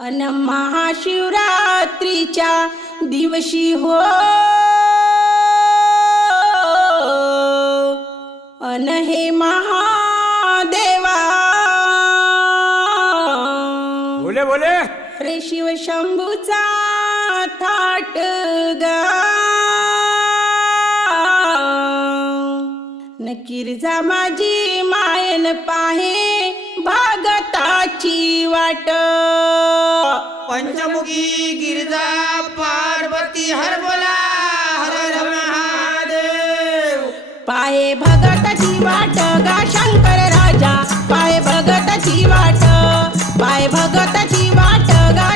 अन महाशिवरात्रीच्या दिवशी हो. अन हे महादेवा. बोले बोले. रे शिव शंभूचा थाट गा. न किरजा माझी मायन पाहे. भागताची वाट. पंचमुखी गिरजा पार्वती हर बोला हर हर महादेव. पाये भगताची वाट गा शंकर राजा. पाय भगताची वाट पाय भगताची वाट गा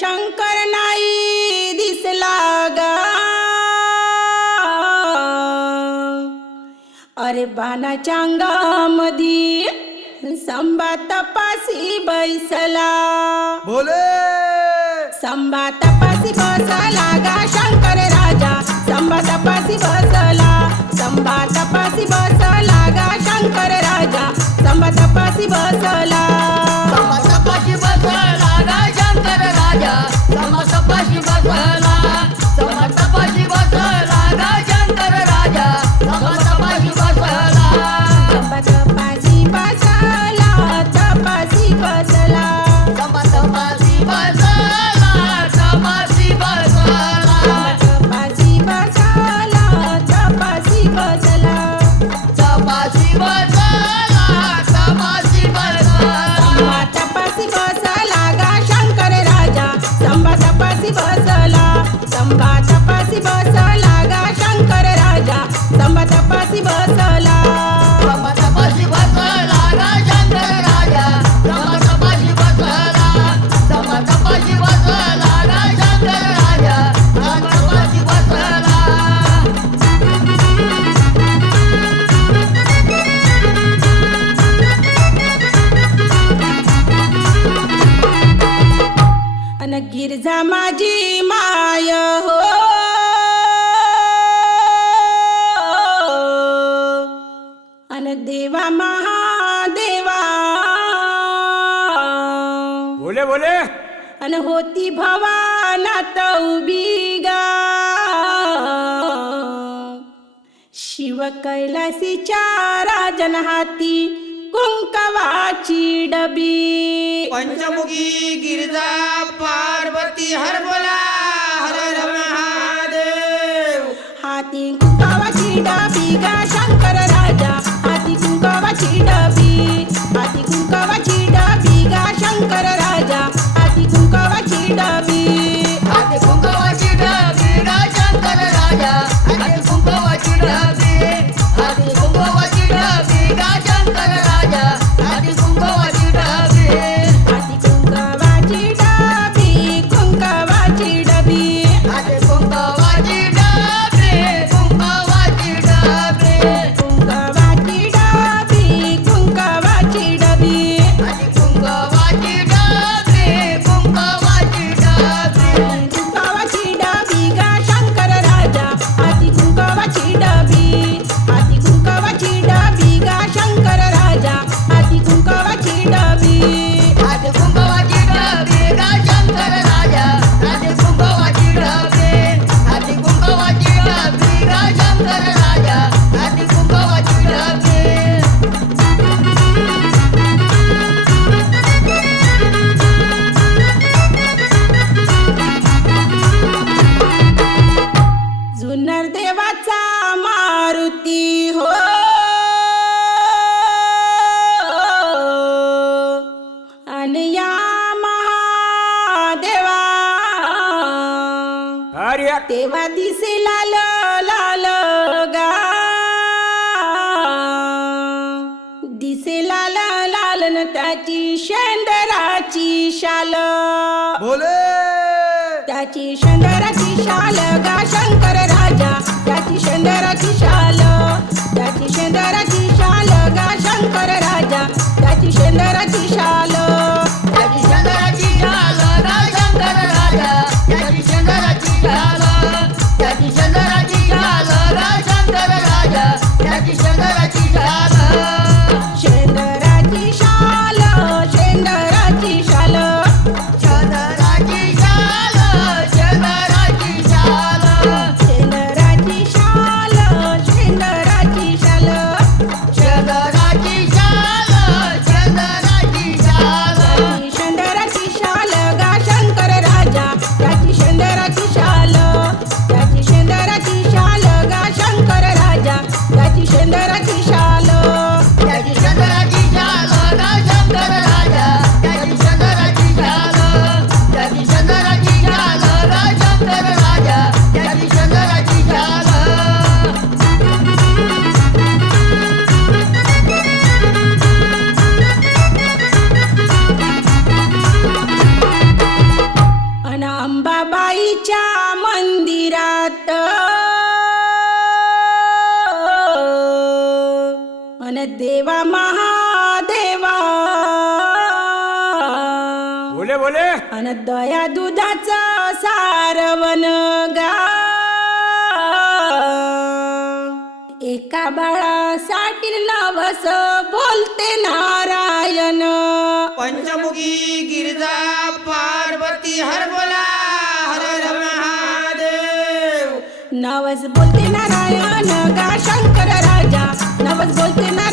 शंकर नाही दिसला गा. अरे बाणाच्या अंगामधी संबा तपासी बैसला. बोले! संबा तपासी बसला गा शंकर राजा. संबा तपासी बसला. संबा तपासी बसला गा शंकर राजा. संबा तपासी बसला. अंगाच्या पाशी बसला अन होती भवाना उभी गा. शिव कैलासीच्या राजन हाती कुंकवाची डबी. पंचमुखी गिरजा पार्वती हरबला हर महादेव. हाती कुंकवाची डबी गाशी तेव्हा दिसे लाल लाल गा. दिसे लाल लाल न त्याची शेंदराची शाल. बोले. त्याची शेंदराची शाल गा शंकर राजा. त्याची शेंदराची शाल. अन दया दुधाचं सारवन गा. एका बाळासाठी नवस बोलते नारायण. पंचमुखी गिरजा पार्वती हर बोला हर महादेव. नवस बोलते नारायण गा शंकर राजा. नवस बोलते ना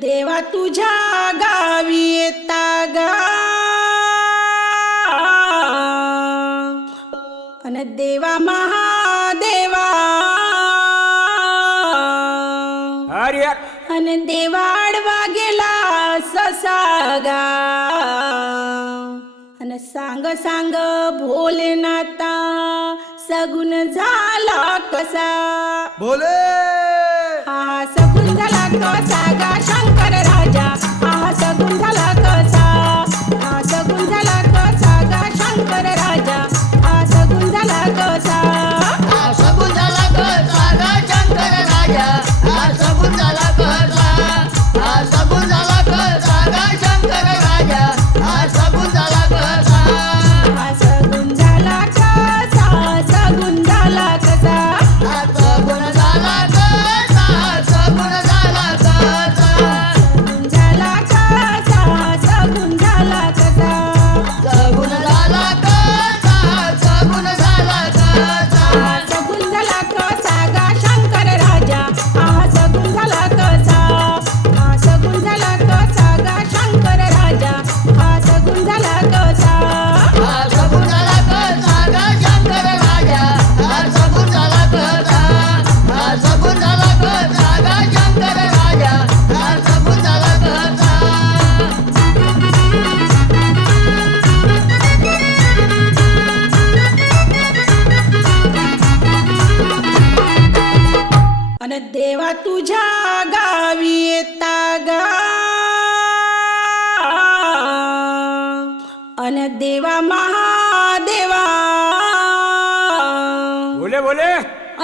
देवा तुझ्या गावी येता गा. अन देवा महादेवा. अन देवा आडवा गेला ससागा. अन सांग सांग भोले नाता सगुन झाला कसा? भोले! हा सगुन झाला कसा गा?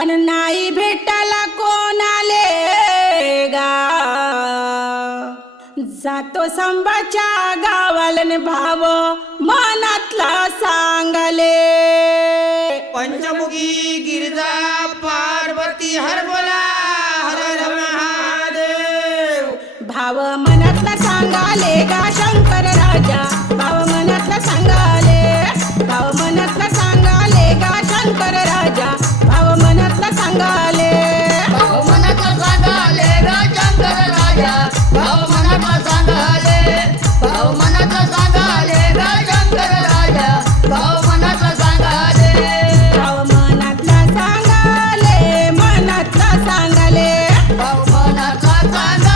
अन नाही भेटायला कोणाले गा? जातो संभाच्या गावाला भाव मनातला सांगले. पंचमुखी गिरिजा पार्वती हर बोला हर हर महादेव. भाव मनातला सांगाले गा Bye.